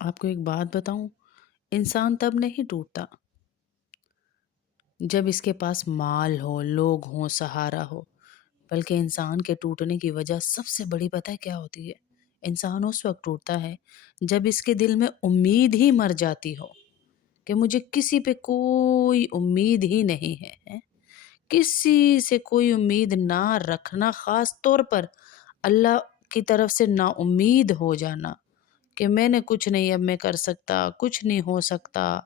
آپ کو ایک بات بتاؤں، انسان تب نہیں ٹوٹتا جب اس کے پاس مال ہو، لوگ ہوں، سہارا ہو، بلکہ انسان کے ٹوٹنے کی وجہ سب سے بڑی پتہ ہے کیا ہوتی ہے؟ انسان اس وقت ٹوٹتا ہے جب اس کے دل میں امید ہی مر جاتی ہو کہ مجھے کسی پہ کوئی امید ہی نہیں ہے۔ کسی سے کوئی امید نہ رکھنا، خاص طور پر اللہ کی طرف سے نا امید ہو جانا کہ میں نے کچھ نہیں، اب میں کر سکتا، کچھ نہیں ہو سکتا،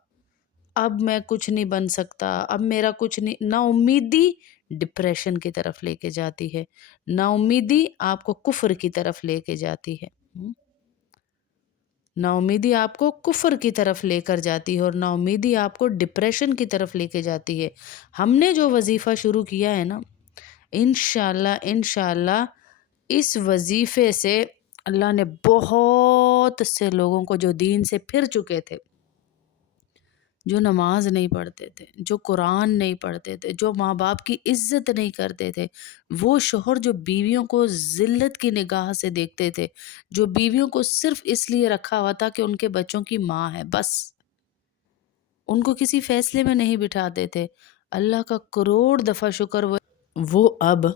اب میں کچھ نہیں بن سکتا، اب میرا کچھ نہیں۔ نا امیدی ڈپریشن کی طرف لے کے جاتی ہے، نا امیدی آپ کو کفر کی طرف لے کے جاتی ہے۔ نا امیدی آپ کو کفر کی طرف لے کر جاتی ہے اور نا امیدی آپ کو ڈپریشن کی طرف لے کے جاتی ہے۔ ہم نے جو وظیفہ شروع کیا ہے نا، انشاءاللہ اس وظیفے سے اللہ نے بہت سے لوگوں کو جو دین سے پھر چکے تھے، جو نماز نہیں پڑھتے تھے، جو قرآن نہیں پڑھتے تھے، جو ماں باپ کی عزت نہیں کرتے تھے، وہ شوہر جو بیویوں کو ذلت کی نگاہ سے دیکھتے تھے، جو بیویوں کو صرف اس لیے رکھا ہوا تھا کہ ان کے بچوں کی ماں ہے، بس ان کو کسی فیصلے میں نہیں بٹھاتے تھے، اللہ کا کروڑ دفعہ شکر وہ اب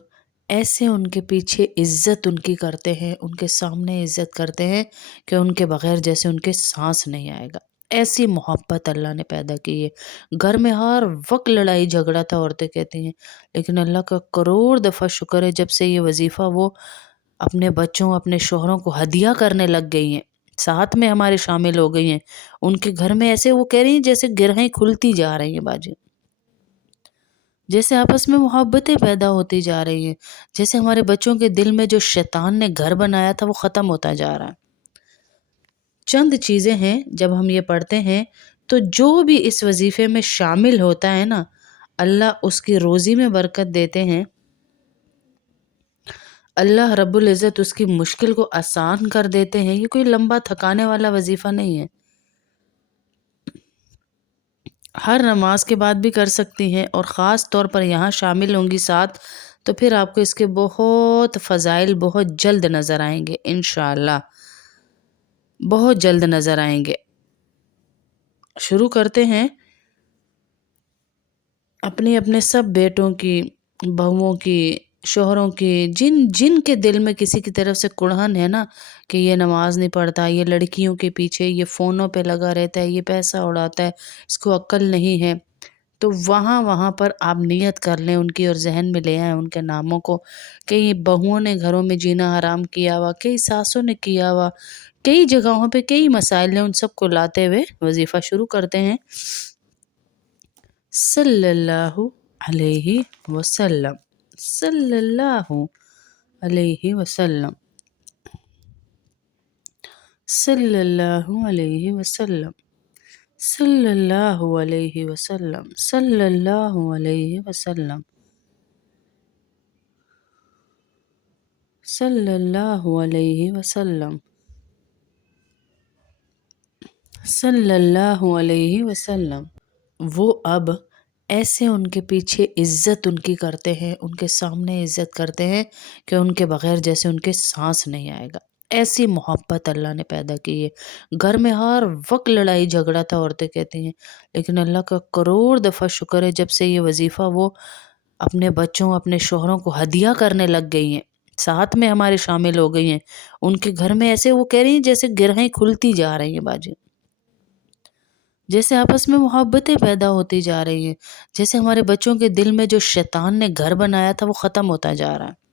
ایسے ان کے پیچھے عزت ان کی کرتے ہیں، ان کے سامنے عزت کرتے ہیں کہ ان کے بغیر جیسے ان کے سانس نہیں آئے گا۔ ایسی محبت اللہ نے پیدا کی ہے۔ گھر میں ہر وقت لڑائی جھگڑا تھا، عورتیں کہتی ہیں، لیکن اللہ کا کروڑ دفعہ شکر ہے جب سے یہ وظیفہ وہ اپنے بچوں، اپنے شوہروں کو ہدیہ کرنے لگ گئی ہیں، ساتھ میں ہمارے شامل ہو گئی ہیں، ان کے گھر میں ایسے وہ کہہ رہی ہیں جیسے گرہیں کھلتی جا رہی ہیں باجی، جیسے آپس میں محبتیں پیدا ہوتی جا رہی ہیں، جیسے ہمارے بچوں کے دل میں جو شیطان نے گھر بنایا تھا وہ ختم ہوتا جا رہا ہے۔ چند چیزیں ہیں جب ہم یہ پڑھتے ہیں تو جو بھی اس وظیفے میں شامل ہوتا ہے نا، اللہ اس کی روزی میں برکت دیتے ہیں، اللہ رب العزت اس کی مشکل کو آسان کر دیتے ہیں۔ یہ کوئی لمبا تھکانے والا وظیفہ نہیں ہے، ہر نماز کے بعد بھی کر سکتی ہیں، اور خاص طور پر یہاں شامل ہوں گی ساتھ، تو پھر آپ کو اس کے بہت فضائل بہت جلد نظر آئیں گے، انشاءاللہ بہت جلد نظر آئیں گے۔ شروع کرتے ہیں اپنے سب بیٹوں کی، بہوؤں کی، شوہروں کی، جن کے دل میں کسی کی طرف سے کڑھن ہے نا کہ یہ نماز نہیں پڑھتا، یہ لڑکیوں کے پیچھے، یہ فونوں پہ لگا رہتا ہے، یہ پیسہ اڑاتا ہے، اس کو عقل نہیں ہے، تو وہاں پر آپ نیت کر لیں ان کی، اور ذہن میں لے آئیں ان کے ناموں کو۔ کئی بہوؤں نے گھروں میں جینا حرام کیا ہوا، کئی ساسوں نے کیا ہوا، کئی جگہوں پہ کئی مسائل ہیں، ان سب کو لاتے ہوئے وظیفہ شروع کرتے ہیں۔ صلی اللہ علیہ وسلم، صلی اللہ علیہ وسلم، صلی اللہ علیہ وسلم، صلی اللہ علیہ وسلم، صلی اللہ علیہ وسلم، صلی اللہ علیہ وسلم، صلی اللہ علیہ وسلم۔ وہ اب ایسے ان کے پیچھے عزت ان کی کرتے ہیں، ان کے سامنے عزت کرتے ہیں کہ ان کے بغیر جیسے ان کے سانس نہیں آئے گا۔ ایسی محبت اللہ نے پیدا کی ہے۔ گھر میں ہر وقت لڑائی جھگڑا تھا، عورتیں کہتی ہیں، لیکن اللہ کا کروڑ دفعہ شکر ہے جب سے یہ وظیفہ وہ اپنے بچوں، اپنے شوہروں کو ہدیہ کرنے لگ گئی ہیں، ساتھ میں ہمارے شامل ہو گئی ہیں، ان کے گھر میں ایسے وہ کہہ رہی ہیں جیسے گرہیں کھلتی جا رہی ہیں باجی، جیسے آپس میں محبتیں پیدا ہوتی جا رہی ہیں، جیسے ہمارے بچوں کے دل میں جو شیطان نے گھر بنایا تھا وہ ختم ہوتا جا رہا ہے۔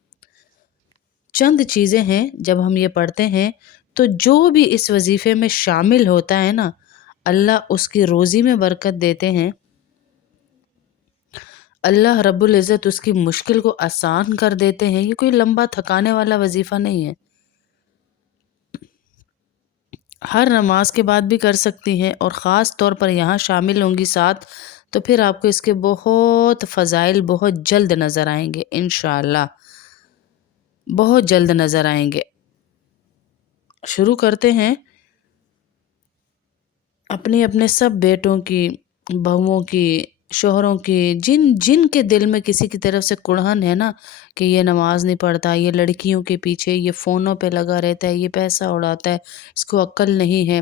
چند چیزیں ہیں جب ہم یہ پڑھتے ہیں تو جو بھی اس وظیفے میں شامل ہوتا ہے نا، اللہ اس کی روزی میں برکت دیتے ہیں، اللہ رب العزت اس کی مشکل کو آسان کر دیتے ہیں۔ یہ کوئی لمبا تھکانے والا وظیفہ نہیں ہے، ہر نماز کے بعد بھی کر سکتی ہیں، اور خاص طور پر یہاں شامل ہوں گی ساتھ، تو پھر آپ کو اس کے بہت فضائل بہت جلد نظر آئیں گے، انشاءاللہ بہت جلد نظر آئیں گے۔ شروع کرتے ہیں اپنے سب بیٹوں کی، بہوؤں کی، شوہروں کی، جن کے دل میں کسی کی طرف سے کڑھن ہے نا کہ یہ نماز نہیں پڑھتا، یہ لڑکیوں کے پیچھے، یہ فونوں پہ لگا رہتا ہے، یہ پیسہ اڑاتا ہے، اس کو عقل نہیں ہے،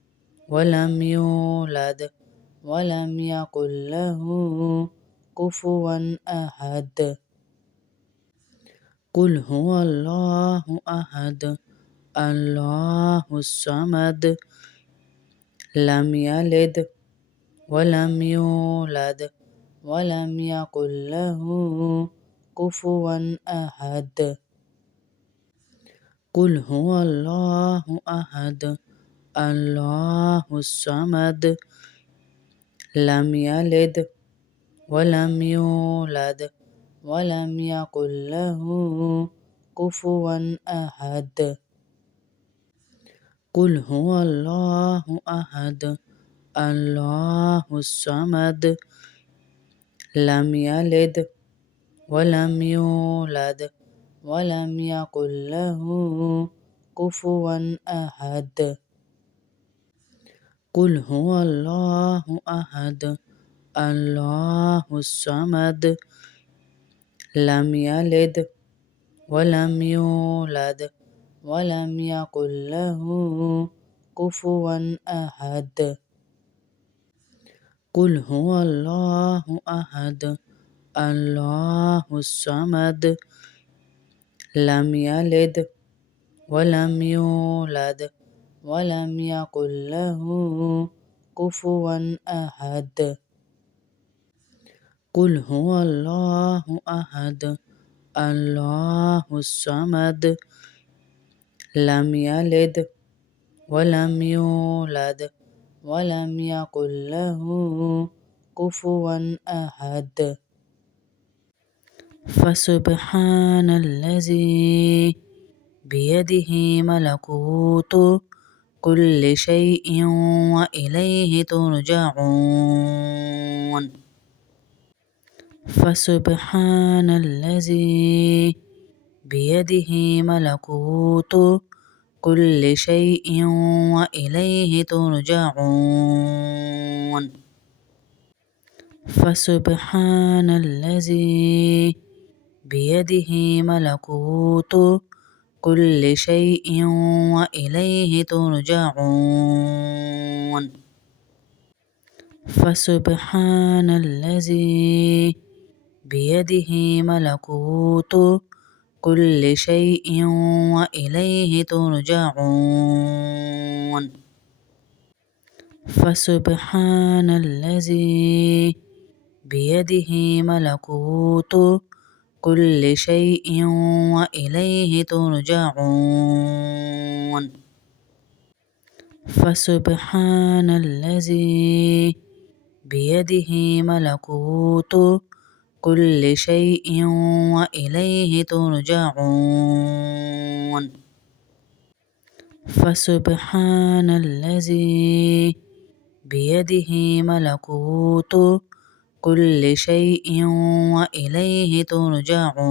ولم يولد ولم يكن له كفوا أحد. قل هو الله أحد الله الصمد لم يلد ولم يولد ولم يكن له كفوا أحد. قل هو الله أحد الله الصمد لم يلد ولم يولد ولم يكن له كفوا أحد. قل هو الله أحد الله الصمد لم يلد ولم يولد ولم يكن له كفوا أحد. قل هو الله أحد الله الصمد لم يلد ولم يولد ولم يكن له كفوا أحد. قل هو الله أحد الله الصمد لم يلد ولم يولد ولم يكن له كفوا أحد. قل هو الله أحد الله الصمد لم يلد ولم يولد ولم يكن له كفوا أحد. فسبحان الذي بيده ملكوت كل شيء وإليه ترجعون. فسبحان الذي بيده ملكوت كل شيء وإليه ترجعون. فسبحان الذي بيده ملكوت كل شيء وإليه ترجعون. فسبحان الذي بيده ملكوت كل شيء وإليه ترجعون. فسبحان الذي بيده ملكوت كل شيء وإليه ترجعون. فسبحان الذي بيده ملكوت كل شيء وإليه ترجعون. فسبحان الذي بيده ملكوت كل شيء وإليه ترجعون.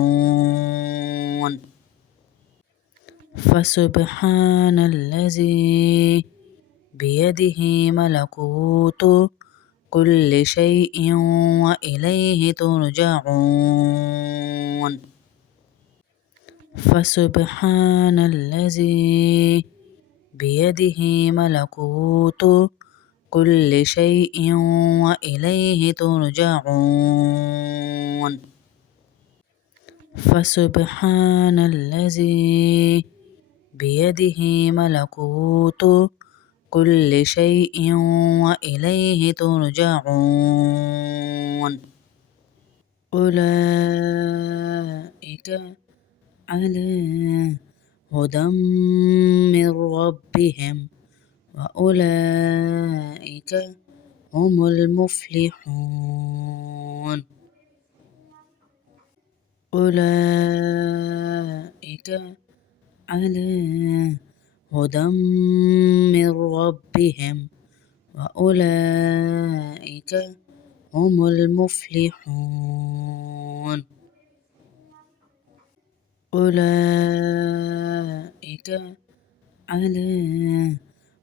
فسبحان الذي بيده ملكوت كل شيء وإليه ترجعون. فسبحان الذي بيده ملكوت كل شيء وإليه ترجعون. فسبحان الذي بيده ملكوت كل شيء وإليه ترجعون. أولئك على هدى من ربهم وأولئك هم المفلحون. أولئك على هدى من ربهم وأولئك هم المفلحون. أولئك على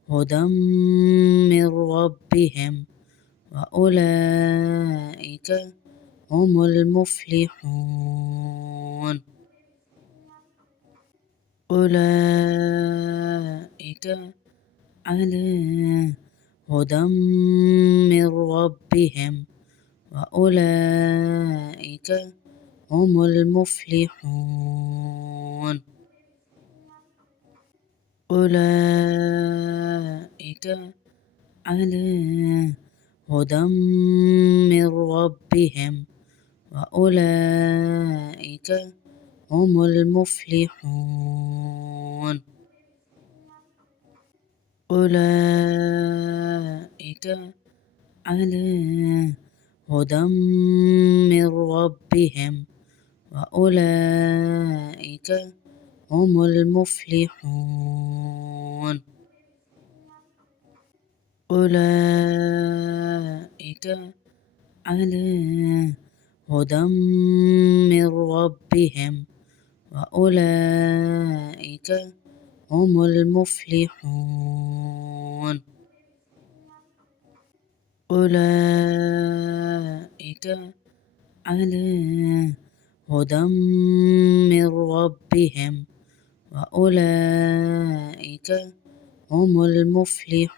هدى من ربهم وأولئك هم المفلحون. أولئك على هدى من ربهم وأولئك هم المفلحون أولئك على هدى من ربهم وأولئك هم المفلحون أولئك على هدى من ربهم وأولئك هم المفلحون أولئك على هدى من ربهم وأولئك هم المفلحون أولئك على هدى من ربهم وأولئك هم المفلحون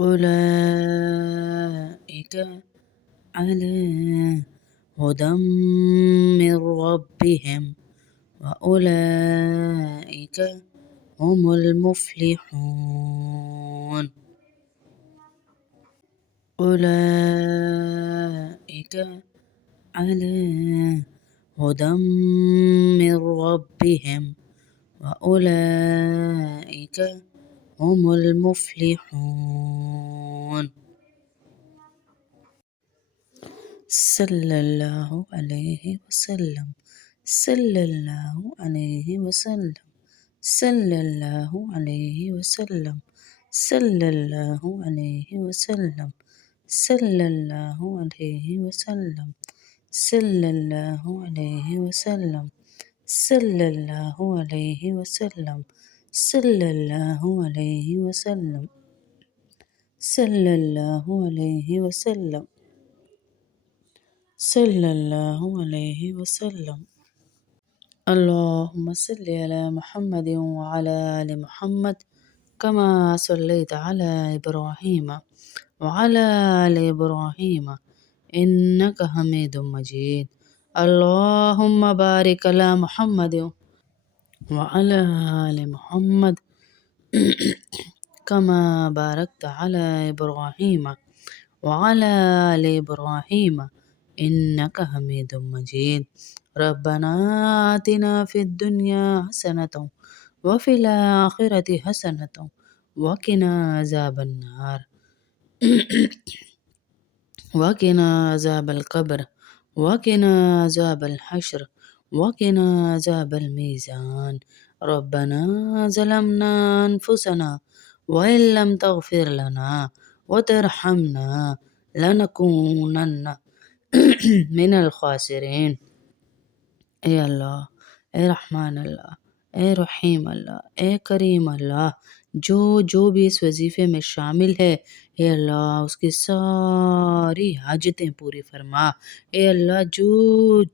أولئك على هدى من ربهم وأولئك هم المفلحون أولئك على هدى من ربهم وأولئك هم المفلحون صلى الله عليه وسلم صلى الله عليه وسلم صلى الله عليه وسلم صلى الله عليه وسلم صلى الله عليه وسلم صلى الله عليه وسلم صلى الله عليه وسلم صلى الله عليه وسلم صلى الله عليه وسلم صلى الله عليه وسلم اللهم صل على محمد وعلى آل محمد كما صليت على إبراهيم وعلى آل إبراهيم إنك حميد مجيد اللهم بارك على محمد وعلى آل محمد كما باركت على إبراهيم وعلى آل إبراهيم إنك حميد مجيد ربنا آتنا في الدنيا حسنة وفي الآخرة حسنة وقنا عذاب النار وقنا عذاب القبر وقنا عذاب الحشر وقنا عذاب الميزان ربنا ظلمنا أنفسنا وإن لم تغفر لنا وترحمنا لنكونن من الخاسرين اے اللہ، اے رحمان اللہ، اے رحیم اللہ، اے کریم اللہ، جو بھی اس وظیفے میں شامل ہے اے اللہ اس کی ساری حاجتیں پوری فرما۔ اے اللہ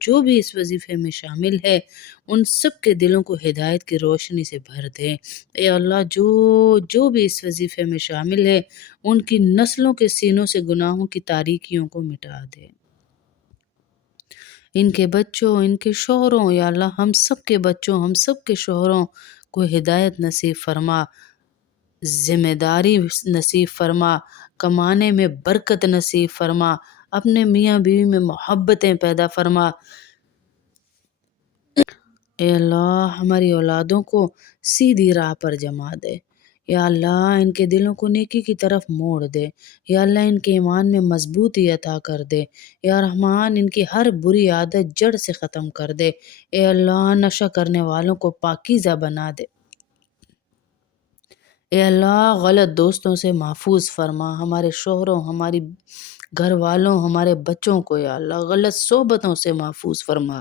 جو بھی اس وظیفے میں شامل ہے ان سب کے دلوں کو ہدایت کی روشنی سے بھر دے۔ اے اللہ جو بھی اس وظیفے میں شامل ہے ان کی نسلوں کے سینوں سے گناہوں کی تاریکیوں کو مٹا دے۔ ان کے بچوں، ان کے شوہروں، یا اللہ ہم سب کے بچوں، ہم سب کے شوہروں کو ہدایت نصیب فرما، ذمہ داری نصیب فرما، کمانے میں برکت نصیب فرما، اپنے میاں بیوی میں محبتیں پیدا فرما۔ اے اللہ ہماری اولادوں کو سیدھی راہ پر جما دے۔ یا اللہ ان کے دلوں کو نیکی کی طرف موڑ دے۔ یا اللہ ان کے ایمان میں مضبوطی عطا کر دے۔ یا رحمان ان کی ہر بری عادت جڑ سے ختم کر دے۔ اے اللہ نشہ کرنے والوں کو پاکیزہ بنا دے۔ اے اللہ غلط دوستوں سے محفوظ فرما، ہمارے شوہروں، ہماری گھر والوں، ہمارے بچوں کو یا اللہ غلط صحبتوں سے محفوظ فرما۔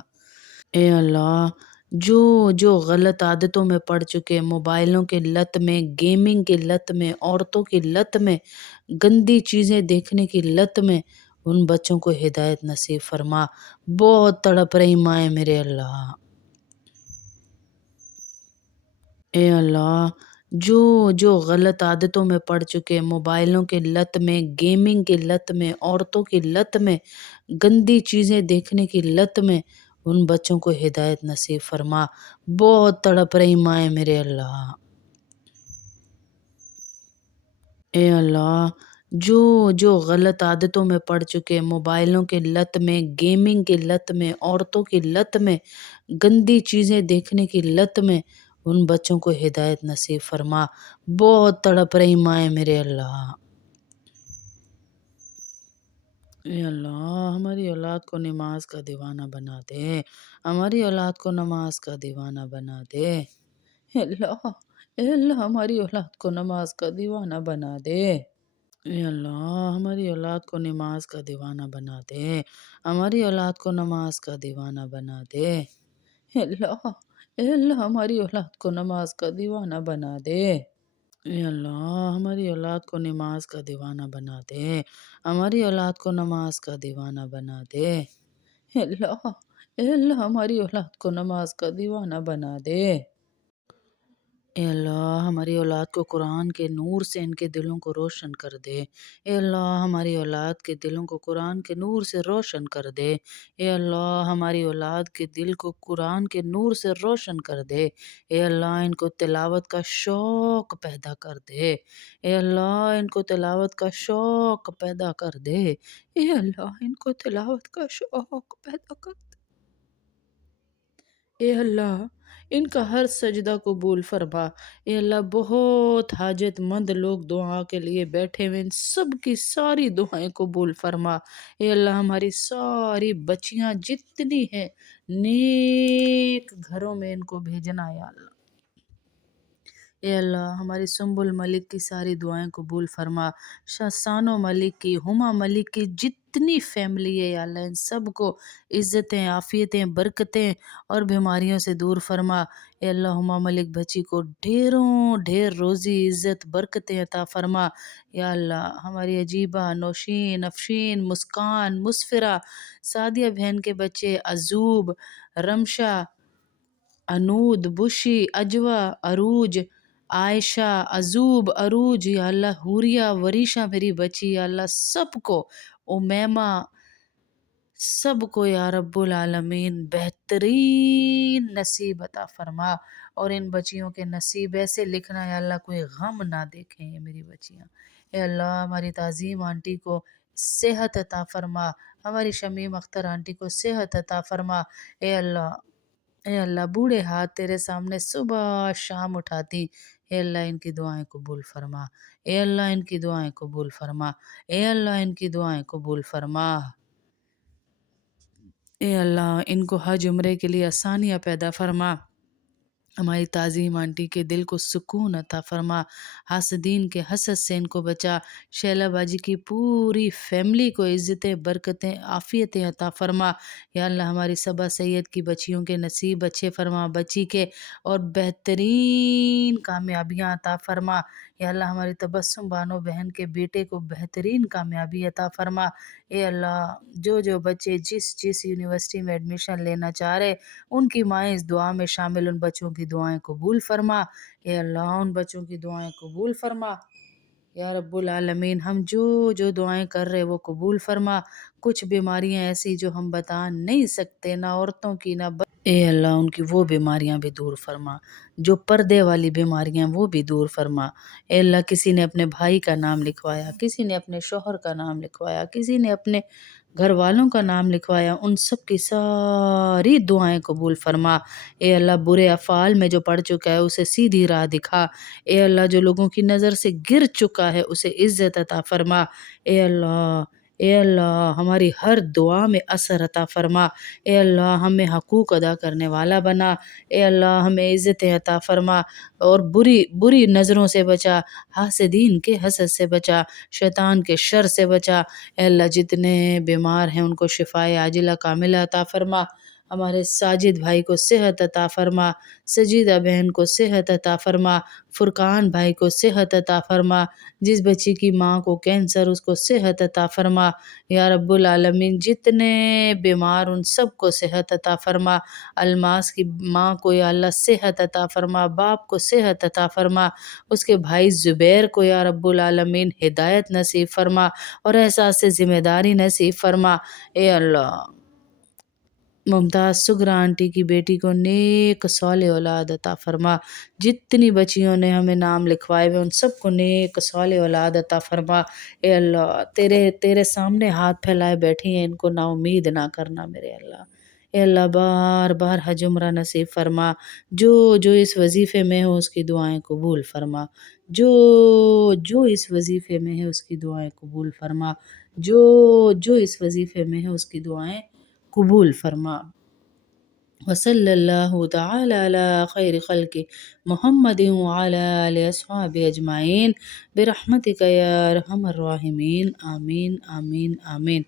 اے اللہ جو غلط عادتوں میں پڑ چکے، موبائلوں کے لت میں، گیمنگ کی لت میں، عورتوں کی لت میں، گندی چیزیں دیکھنے کی لت میں، ان بچوں کو ہدایت نصیب فرما۔ بہت تڑپ رہی مائیں میرے اللہ۔ اے اللہ جو غلط عادتوں میں پڑ چکے، موبائلوں کے لت میں، گیمنگ کی لت میں، عورتوں کی لت میں، گندی چیزیں دیکھنے کی لت میں، ان بچوں کو ہدایت نصیب فرما۔ بہت تڑپ رہی مائیں میرے اللہ۔ اے اللہ، جو غلط عادتوں میں پڑ چکے، موبائلوں کے لت میں، گیمنگ کی لت میں، عورتوں کی لت میں، گندی چیزیں دیکھنے کی لت میں، ان بچوں کو ہدایت نصیب فرما۔ بہت تڑپ رہی مائیں میرے اللہ۔ اے اللہ، ہماری اولاد کو نماز کا دیوانہ بنا دے، ہماری اولاد کو نماز کا دیوانہ بنا دے۔ اے اللہ، اے اللہ، ہماری اولاد کو نماز کا دیوانہ بنا دے۔ اے اللہ، ہماری اولاد کو نماز کا دیوانہ بنا دے، ہماری اولاد کو نماز کا دیوانہ بنا دے۔ اے اللہ، اے اللہ، ہماری اولاد کو نماز کا دیوانہ بنا دے۔ اے اللہ، ہماری اولاد کو نماز کا دیوانہ بنا دے، ہماری اولاد کو نماز کا دیوانہ بنا دے۔ اے اللہ، اے اللہ، ہماری اولاد کو نماز کا دیوانہ بنا دے۔ اے اللہ، ہماری اولاد کو قرآن کے نور سے ان کے دلوں کو روشن کر دے۔ اے اللہ، ہماری اولاد کے دلوں کو قرآن کے نور سے روشن کر دے۔ اے اللہ، ہماری اولاد کے دل کو قرآن کے نور سے روشن کر دے۔ اے اللہ، ان کو تلاوت کا شوق پیدا کر دے۔ اے اللہ، ان کو تلاوت کا شوق پیدا کر دے۔ اے اللہ، ان کو تلاوت کا شوق پیدا کر دے۔ اے اللہ، ان کا ہر سجدہ قبول فرما۔ اے اللہ، بہت حاجت مند لوگ دعا کے لیے بیٹھے ہوئے، ان سب کی ساری دعائیں قبول فرما۔ اے اللہ، ہماری ساری بچیاں جتنی ہیں نیک گھروں میں ان کو بھیجنا یا اللہ۔ اے اللہ، ہماری سنبل ملک کی ساری دعائیں قبول فرما۔ شاہ ثانو ملک کی، ہما ملک کی جتنی فیملی ہے یا اللہ، ان سب کو عزتیں، عافیتیں، برکتیں اور بیماریوں سے دور فرما۔ اے اللہ، ہما ملک بچی کو ڈھیروں ڈھیر روزی، عزت، برکتیں عطا فرما۔ یا اللہ، ہماری عجیبہ، نوشین، افشین، مسکان، مسفرہ، سعدیہ بہن کے بچے عزوب، رمشہ، انود، بشی، اجوا، عروج، عائشہ، عزوب، عروج، یا اللہ، حوریہ، وریشہ میری بچی، یا اللہ، سب کو، امیمہ، سب کو یا رب العالمین بہترین نصیب عطا فرما۔ اور ان بچیوں کے نصیب ایسے لکھنا یا اللہ کوئی غم نہ دیکھیں یہ میری بچیاں۔ اے اللہ، ہماری تعظیم آنٹی کو صحت عطا فرما، ہماری شمیم اختر آنٹی کو صحت عطا فرما۔ اے اللہ، اے اللہ، بوڑھے ہاتھ تیرے سامنے صبح شام اٹھاتی، اے اللہ ان کی دعائیں قبول فرما۔ اے اللہ ان کی دعائیں قبول فرما۔ اے اللہ ان کی دعائیں قبول فرما۔ اے اللہ، ان کو حج عمرے کے لیے آسانیاں پیدا فرما۔ ہماری تعظیم آنٹی کے دل کو سکون عطا فرما، حاسدین کے حسد سے ان کو بچا۔ شیلا باجی کی پوری فیملی کو عزتیں، برکتیں، عافیتیں عطا فرما۔ یا اللہ، ہماری صبا سید کی بچیوں کے نصیب اچھے فرما، بچی کے اور بہترین کامیابیاں عطا فرما۔ یا اللہ، ہماری تبسم بانو بہن کے بیٹے کو بہترین کامیابی عطا فرما۔ اے اللہ، جو بچے جس یونیورسٹی میں ایڈمیشن لینا چاہ رہے، ان کی مائیں اس دعا میں شامل، ان بچوں کی دعائیں قبول فرما۔ اے اللہ، ان بچوں کی دعائیں قبول فرما۔ یا رب العالمین، ہم جو دعائیں کر رہے وہ قبول فرما۔ کچھ بیماریاں ایسی جو ہم بتا نہیں سکتے، نہ عورتوں کی نہ اے اللہ، ان کی وہ بیماریاں بھی دور فرما، جو پردے والی بیماریاں وہ بھی دور فرما۔ اے اللہ، کسی نے اپنے بھائی کا نام لکھوایا، کسی نے اپنے شوہر کا نام لکھوایا، کسی نے اپنے گھر والوں کا نام لکھوایا، ان سب کی ساری دعائیں قبول فرما۔ اے اللہ، برے افعال میں جو پڑ چکا ہے اسے سیدھی راہ دکھا۔ اے اللہ، جو لوگوں کی نظر سے گر چکا ہے اسے عزت عطا فرما۔ اے اللہ، اے اللہ، ہماری ہر دعا میں اثر عطا فرما۔ اے اللہ، ہمیں حقوق ادا کرنے والا بنا۔ اے اللہ، ہمیں عزتیں عطا فرما اور بری نظروں سے بچا، حاسدین کے حسد سے بچا، شیطان کے شر سے بچا۔ اے اللہ، جتنے بیمار ہیں ان کو شفائے عاجلہ کاملہ عطا فرما۔ ہمارے ساجد بھائی کو صحت عطا فرما، سجیدہ بہن کو صحت عطا فرما، فرقان بھائی کو صحت عطا فرما، جس بچی کی ماں کو کینسر اس کو صحت عطا فرما یا رب العالمین، جتنے بیمار ان سب کو صحت عطا فرما، الماس کی ماں کو یا اللہ صحت عطا فرما، باپ کو صحت عطا فرما، اس کے بھائی زبیر کو یا رب العالمین ہدایت نصیب فرما اور احساس ذمہ داری نصیب فرما۔ اے اللہ ممتاز سگرا آنٹی کی بیٹی کو نیک صالح اولاد عطا فرما، جتنی بچیوں نے ہمیں نام لکھوائے ہوئے ان سب کو نیک صالح اولاد عطا فرما۔ اے اللہ تیرے سامنے ہاتھ پھیلائے بیٹھی ہیں، ان کو نا امید نہ کرنا میرے اللہ۔ اے اللہ بار بار حج عمرہ نصیب فرما، جو جو اس وظیفے میں ہو اس کی دعائیں قبول فرما، جو جو اس وظیفے میں ہے اس کی دعائیں قبول فرما، جو جو اس وظیفے میں ہے اس کی دعائیں قبول فرما۔ وصلی اللہ تعالی علی خیر خلق محمد وعلی آلہ اصحاب اجمعین برحمتک یا ارحم الراحمین، آمین آمین آمین۔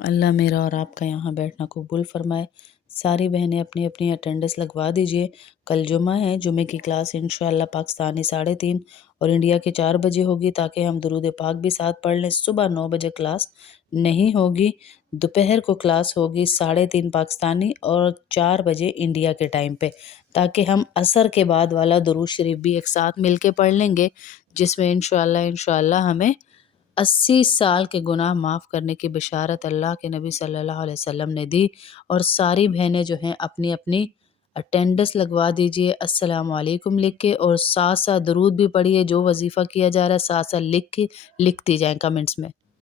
اللہ میرا اور آپ کا یہاں بیٹھنا قبول فرمائے۔ ساری بہنیں اپنی اپنی اٹینڈنس لگوا دیجئے، کل جمعہ ہے، جمعہ کی کلاس انشاءاللہ پاکستانی 3:30 اور انڈیا کے 4 بجے ہوگی، تاکہ ہم درود پاک بھی ساتھ پڑھ لیں۔ صبح 9 بجے کلاس نہیں ہوگی، دوپہر کو کلاس ہوگی 3:30 پاکستانی اور 4 بجے انڈیا کے ٹائم پہ، تاکہ ہم عصر کے بعد والا درود شریف بھی ایک ساتھ مل کے پڑھ لیں گے، جس میں انشاءاللہ ہمیں 80 سال کے گناہ معاف کرنے کی بشارت اللہ کے نبی صلی اللہ علیہ وسلم نے دی۔ اور ساری بہنیں جو ہیں اپنی اپنی اٹینڈنس لگوا دیجئے السلام علیکم لکھ کے، اور ساتھ ساتھ درود بھی پڑھیے، جو وظیفہ کیا جا رہا ہے ساتھ ساتھ لکھتی جائیں کمنٹس میں۔